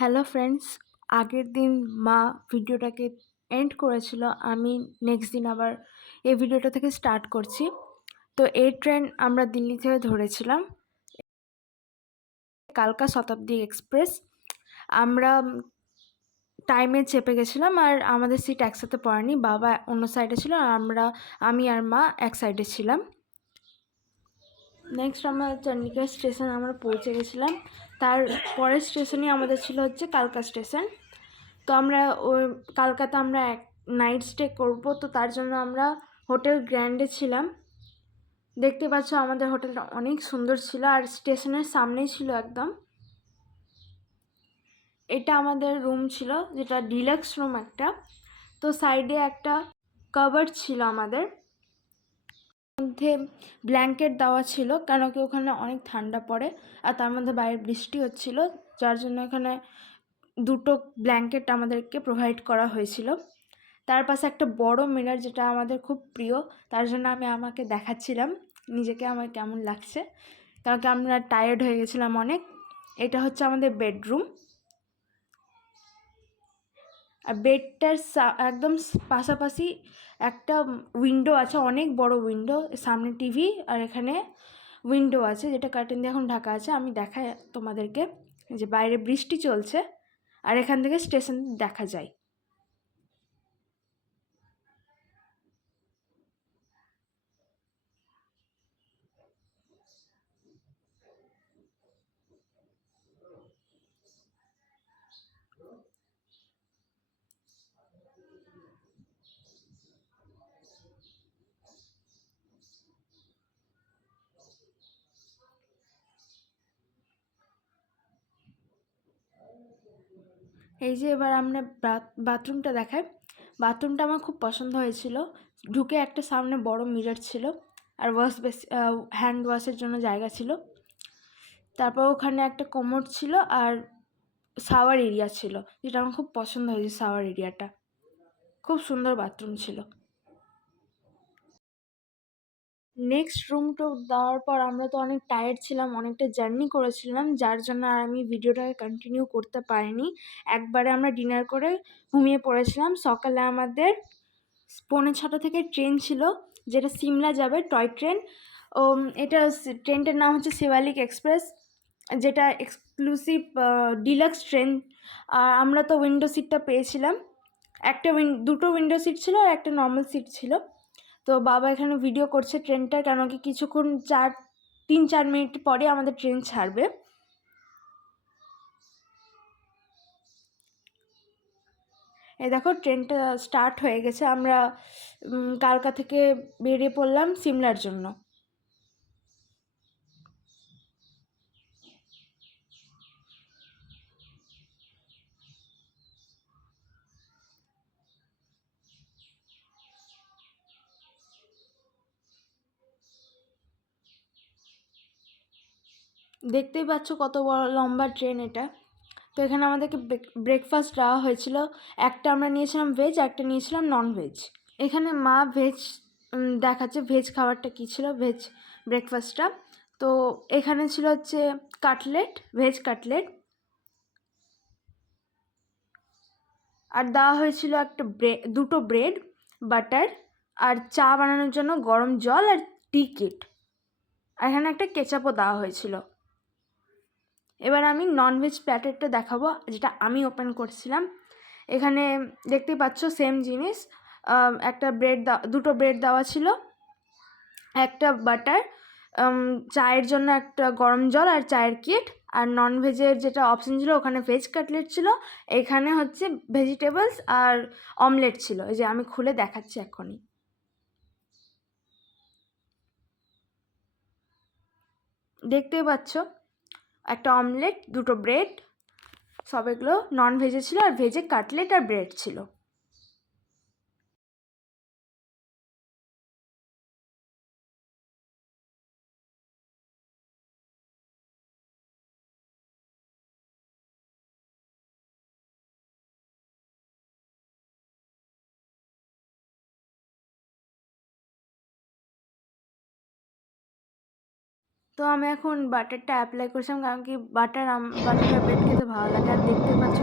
Hello friends, আগের দিন মা ভিডিওটাকে এন্ড করেছিল। আমি নেক্সট দিন আবার এই ভিডিওটা থেকে স্টার্ট করছি। তো এই ট্রেন আমরা দিল্লি থেকে ধরেছিলাম, কালকা শতাব্দী এক্সপ্রেস। আমরা টাইমে চেপে গেছিলাম আর আমাদের সিট একসাথে পড়েনি। বাবা অন্য সাইডে ছিল আর আমি আর মা এক সাইডে ছিলাম। নেক্সট আমরা চণ্ডীগড় স্টেশন আমরা পৌঁছে গেছিলাম। তার পরের স্টেশনই আমাদের ছিল হচ্ছে কালকা স্টেশন। তো আমরা ওই কালকাতা আমরা এক নাইট স্টে করব, তো তার জন্য আমরা হোটেল গ্র্যান্ডে ছিলাম। দেখতে পাচ্ছ আমাদের হোটেলটা অনেক সুন্দর ছিল আর স্টেশনের সামনেই ছিল একদম। এটা আমাদের রুম ছিল, যেটা ডিলাক্স রুম একটা। তো সাইডে একটা কভার ছিল আমাদের মধ্যে, ব্ল্যাঙ্কেট দেওয়া ছিল কেন কি ওখানে অনেক ঠান্ডা পড়ে আর তার মধ্যে বাইরে বৃষ্টি হচ্ছিল, যার জন্য এখানে দুটো ব্ল্যাঙ্কেট আমাদেরকে প্রোভাইড করা হয়েছিল। তার পাশে একটা বড় মিরর, যেটা আমাদের খুব প্রিয়, তার জন্য আমি আমাকে দেখাচ্ছিলাম নিজেকে আমার কেমন লাগছে, কারণ কি আমরা টায়ার্ড হয়ে গেছিলাম অনেক। এটা হচ্ছে আমাদের বেডরুম। আর বেডটার একদম পাশাপাশি একটা উইন্ডো আছে, অনেক বড় উইন্ডো, সামনে টিভি আর এখানে উইন্ডো আছে যেটা কার্টেন দিয়ে এখন ঢাকা আছে। আমি দেখাই তোমাদেরকে যে বাইরে বৃষ্টি চলছে আর এখান থেকে স্টেশন দেখা যায়। এই যে এবার আমরা বাথরুমটা দেখাই। বাথরুমটা আমার খুব পছন্দ হয়েছিল। ঢুকে একটা সামনে বড় মিরর ছিল আর হ্যান্ড ওয়াশের জন্য জায়গা ছিল। তারপর ওখানে একটা কোমোড ছিল আর শাওয়ার এরিয়া ছিল, যেটা আমার খুব পছন্দ হয়েছে। শাওয়ার এরিয়াটা খুব সুন্দর বাথরুম ছিল। নেক্সট রুম টুর দেওয়ার পর আমরা তো অনেক টায়ার্ড ছিলাম, অনেকটা জার্নি করেছিলাম, যার জন্য আর আমি ভিডিওটাকে কন্টিনিউ করতে পারিনি। একবারে আমরা ডিনার করে ঘুমিয়ে পড়েছিলাম। সকালে আমাদের 6:45 থেকে ট্রেন ছিল, যেটা সিমলা যাবে, টয় ট্রেন। এটা ট্রেনটার নাম হচ্ছে শিবালিক এক্সপ্রেস, যেটা এক্সক্লুসিভ ডিলাক্স ট্রেন। আর আমরা তো উইন্ডো সিটটা পেয়েছিলাম। দুটো উইন্ডো সিট ছিল আর একটা নর্মাল সিট ছিল। তো বাবা এখানে ভিডিও করছে ট্রেনটা, কেন কি কিছুক্ষণ 3-4 মিনিট পরে আমাদের ট্রেন ছাড়বে। এই দেখো ট্রেনটা স্টার্ট হয়ে গেছে। আমরা কালকা থেকে বেরিয়ে পড়লাম সিমলার জন্য। দেখতেই পাচ্ছ কত বড় লম্বা ট্রেন এটা। তো এখানে আমাদেরকে ব্রেকফাস্ট দেওয়া হয়েছিল। একটা আমরা নিয়েছিলাম ভেজ, একটা নিয়েছিলাম নন ভেজ। এখানে মা ভেজ দেখাচ্ছে ভেজ খাবারটা কী ছিল, ভেজ ব্রেকফাস্টটা। তো এখানে ছিল হচ্ছে কাটলেট, ভেজ কাটলেট, আর দেওয়া হয়েছিল দুটো ব্রেড, বাটার, আর চা বানানোর জন্য গরম জল আর টি কিট। আর এখানে একটা কেচাপও দেওয়া হয়েছিল। এবার আমি ননভেজ প্ল্যাটারটা দেখাবো, যেটা আমি ওপেন করছিলাম। এখানে দেখতেই পাচ্ছ সেম জিনিস, দুটো ব্রেড দেওয়া ছিল, একটা বাটার, চায়ের জন্য একটা গরম জল আর চায়ের কিট। আর ননভেজের যেটা অপশন ছিল ওখানে ভেজ কাটলেট ছিল, এখানে হচ্ছে ভেজিটেবলস আর অমলেট ছিল। এই যে আমি খুলে দেখাচ্ছি এখনই। দেখতেই পাচ্ছ একটা অমলেট, দুটো ব্রেড, সব এগুলো নন ভেজে ছিল আর ভেজে কাটলেট আর ব্রেড ছিল। তো আমি এখন বাটারটা অ্যাপ্লাই করছিলাম, কারণ কি বাটার ব্রেড খেতে ভালো লাগে। আর দেখতে পাচ্ছ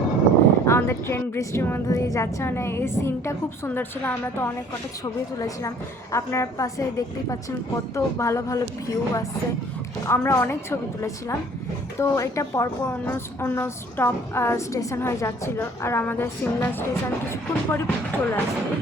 আমাদের ট্রেন বৃষ্টির মধ্যে দিয়ে যাচ্ছে, মানে এই সিনটা খুব সুন্দর ছিল। আমরা তো অনেক কটা ছবি তুলেছিলাম, আপনার পাশে দেখতেই পাচ্ছেন কত ভালো ভালো ভিউ আসছে। আমরা অনেক ছবি তুলেছিলাম। তো এটা পরপর অন্য অন্য স্টপ স্টেশন হয়ে যাচ্ছিল, আর আমাদের সিমলা স্টেশন কিছুক্ষণ পরে চলে আসবে।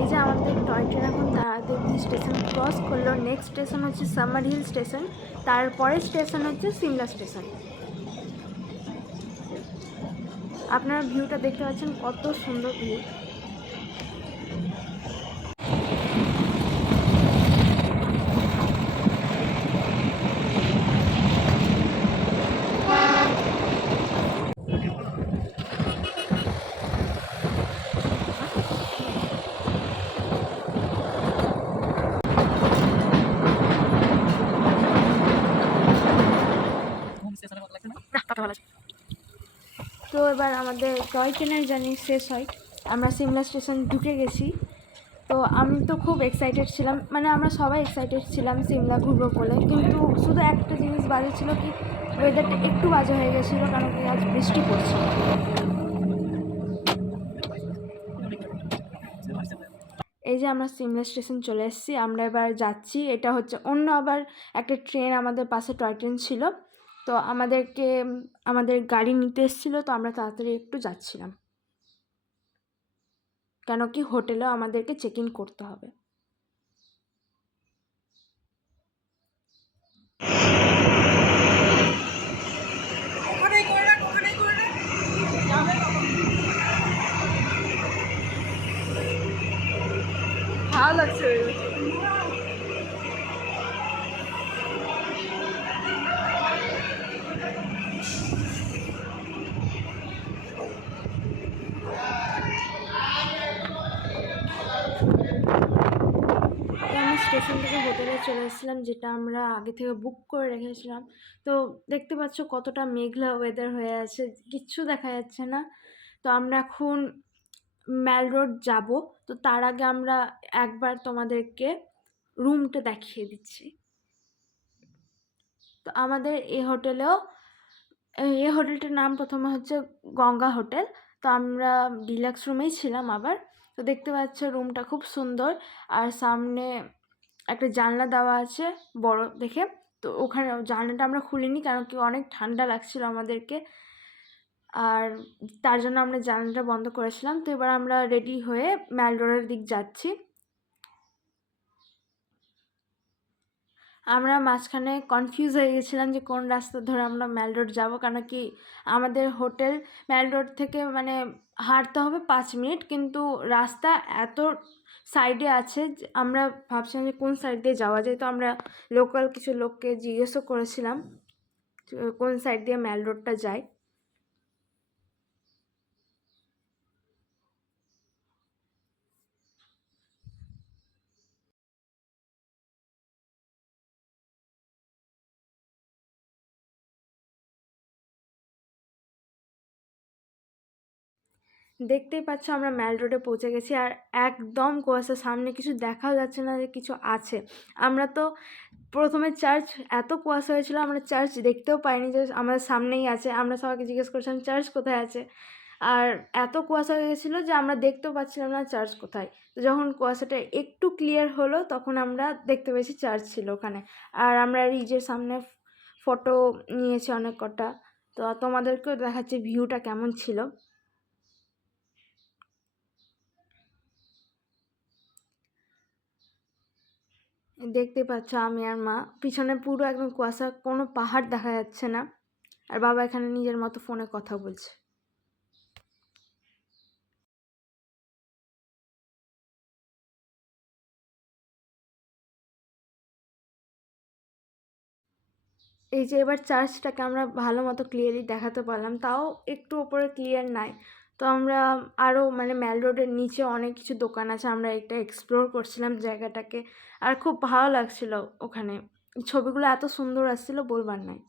এই যে আমাদের টয় ট্রেন এখন তারাদেবী স্টেশন ক্রস করলো। নেক্সট স্টেশন হচ্ছে সামার হিল স্টেশন, তারপরের স্টেশন হচ্ছে সিমলা স্টেশন। আপনারা ভিউটা দেখতে পাচ্ছেন, কত সুন্দর ভিউ। তো এবার আমাদের টয় ট্রেনের জার্নি শেষ হয়, আমরা সিমলা স্টেশন ঢুকে গেছি। তো আমি তো খুব এক্সাইটেড ছিলাম, মানে আমরা সবাই এক্সাইটেড ছিলাম সিমলা ঘুরবো বলে, কিন্তু শুধু একটা জিনিস বাজে ছিল কি, ওয়েদারটা একটু বাজে হয়ে গেছিলো, কারণ কি আজ বৃষ্টি পড়ছিল। এই যে আমরা সিমলা স্টেশন চলে এসেছি, আমরা এবার যাচ্ছি। এটা হচ্ছে অন্য আবার একটা ট্রেন, আমাদের পাশে টয় ট্রেন ছিল, তো আমাদেরকে আমাদের গাড়ি নিতে এসেছিলো, তো আমরা তাড়াতাড়ি একটু যাচ্ছিলাম, কেন কি হোটেলেও আমাদেরকে চেক ইন করতে হবে। ভালো লাগছে। আমি স্টেশন থেকে হোটেলে চলে এসেছিলাম, যেটা আমরা আগে থেকে বুক করে রেখেছিলাম। তো দেখতে পাচ্ছ কতটা মেঘলা ওয়েদার হয়ে আছে, কিচ্ছু দেখা যাচ্ছে না। তো আমরা এখন ম্যাল রোড যাব। তো তার আগে আমরা একবার তোমাদেরকে রুমটা দেখিয়ে দিচ্ছি। তো আমাদের এই হোটেলটার নাম প্রথমে হচ্ছে গঙ্গা হোটেল। তো আমরা ডিলাক্স রুমেই ছিলাম আবার। তো দেখতে পাচ্ছ রুমটা খুব সুন্দর, আর সামনে একটা জানলা দেওয়া আছে বড় দেখে। তো ওখানে জানলাটা আমরা খুলিনি, কারণ কি অনেক ঠান্ডা লাগছিল আমাদেরকে, আর তার জন্য আমরা জানলাটা বন্ধ করেছিলাম। তো এবার আমরা রেডি হয়ে ম্যাল রোডের দিক যাচ্ছি। আমরা মাঝখানে কনফিউজ হয়ে গেছিলাম যে কোন রাস্তা ধরে আমরা ম্যাল রোড যাব, কেন কি আমাদের হোটেল ম্যাল রোড থেকে মানে হাঁটতে হবে 5 মিনিট, কিন্তু রাস্তা এত সাইডে আছে যে আমরা ভাবছিলাম যে কোন সাইড দিয়ে যাওয়া যায়। তো আমরা লোকাল কিছু লোককে জিজ্ঞেসও করেছিলাম কোন সাইড দিয়ে ম্যাল রোডটা যায়। দেখতেই পাচ্ছ আমরা ম্যাল রোডে পৌঁছে গেছি, আর একদম কুয়াশা, সামনে কিছু দেখাও যাচ্ছে না যে কিছু আছে। আমরা তো প্রথমে চার্চ, এত কুয়াশা হয়েছিল আমরা চার্চ দেখতেও পাইনি যে আমাদের সামনেই আছে। আমরা সবাইকে জিজ্ঞেস করছিলাম চার্চ কোথায় আছে, আর এত কুয়াশা হয়ে গেছিলো যে আমরা দেখতেও পাচ্ছিলাম না চার্চ কোথায়। তো যখন কুয়াশাটা একটু ক্লিয়ার হলো তখন আমরা দেখতে পেয়েছি চার্চ ছিল ওখানে। আর আমরা রিজের সামনে ফটো নিয়েছি অনেক কটা, তো তোমাদেরকেও দেখাচ্ছি ভিউটা কেমন ছিল। দেখতে পাচ্ছ আমি আর মা, পিছনে পুরো একদম কুয়াশা, কোনো পাহাড় দেখা যাচ্ছে না, আর বাবা এখানে নিজের মতো ফোনে কথা বলছে। এই যে এবার চার্চটাকে আমরা ভালো মতো ক্লিয়ারলি দেখাতে পারলাম, তাও একটু ওপরে ক্লিয়ার নাই। তো আমরা আরও মানে ম্যাল রোডের নিচে অনেক কিছু দোকান আছে, আমরা এটা এক্সপ্লোর করছিলাম জায়গাটাকে, আর খুব ভালো লাগছিল ওখানে। ছবিগুলো এত সুন্দর আসছিল বলবার নাই।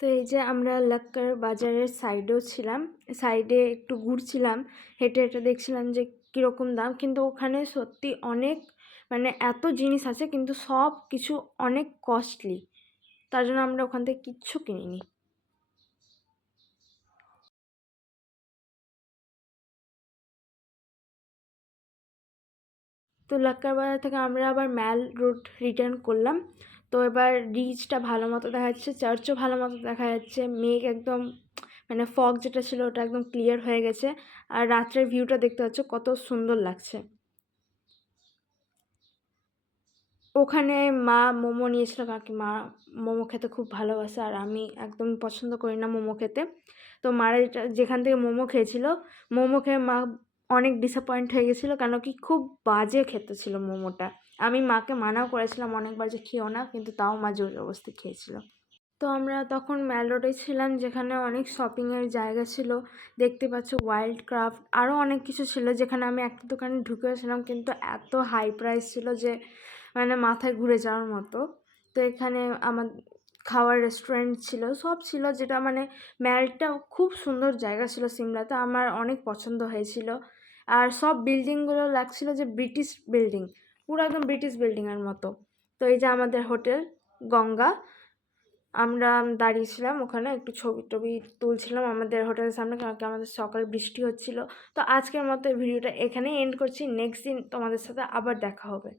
তো এই যে আমরা লাক্কার বাজারের সাইডেও ছিলাম, সাইডে একটু ঘুরছিলাম, হেঁটে হেঁটে দেখছিলাম যে কীরকম দাম, কিন্তু ওখানে সত্যি অনেক মানে এত জিনিস আছে কিন্তু সব কিছু অনেক কস্টলি, তার জন্য আমরা ওখান থেকে কিচ্ছু কিনিনি। তো লাক্কার বাজার থেকে আমরা আবার ম্যাল রোড রিটার্ন করলাম। তো এবার রিচটা ভালো মতো দেখা যাচ্ছে, চার্চও ভালো মতো দেখা যাচ্ছে, মেঘ একদম মানে ফগ যেটা ছিল ওটা একদম ক্লিয়ার হয়ে গেছে, আর রাত্রের ভিউটা দেখতে পাচ্ছ কত সুন্দর লাগছে। ওখানে মা মোমো নিয়েছিল, কারণ কি মা মোমো খেতে খুব ভালোবাসে, আর আমি একদম পছন্দ করি না মোমো খেতে। তো মারা যেখান থেকে মোমো খেয়েছিল, মোমো খেয়ে মা অনেক ডিসঅ্যাপয়েন্ট হয়ে গেছিলো, কেন কি খুব বাজে খেতে ছিল মোমোটা। আমি মাকে মানাও করেছিলাম অনেকবার যে খেও না, কিন্তু তাও মা জোর জবরদস্তি খেয়েছিল। তো আমরা তখন ম্যাল রোডে ছিলাম, যেখানে অনেক শপিংয়ের জায়গা ছিল। দেখতে পাচ্ছ ওয়াইল্ড ক্রাফট, আরও অনেক কিছু ছিল, যেখানে আমি একটা দোকানে ঢুকেছিলাম কিন্তু এত হাই প্রাইস ছিল যে মানে মাথায় ঘুরে যাওয়ার মতো। তো এখানে আমার খাওয়ার রেস্টুরেন্ট ছিল, সব ছিল, যেটা মানে ম্যালটা খুব সুন্দর জায়গা ছিল সিমলাতে, আমার অনেক পছন্দ হয়েছিল। আর সব বিল্ডিংগুলো লাগছিল যে ব্রিটিশ বিল্ডিং, পুরো একদম ব্রিটিশ বিল্ডিংয়ের মতো। তো এই যে আমাদের হোটেল গঙ্গা, আমরা দাঁড়িয়েছিলাম ওখানে, একটু ছবি টবি তুলছিলাম আমাদের হোটেলের সামনে, কারণ কি আমাদের সকালে বৃষ্টি হচ্ছিল। তো আজকের মতো ভিডিওটা এখানেই এন্ড করছি, নেক্সট দিন তোমাদের সাথে আবার দেখা হবে।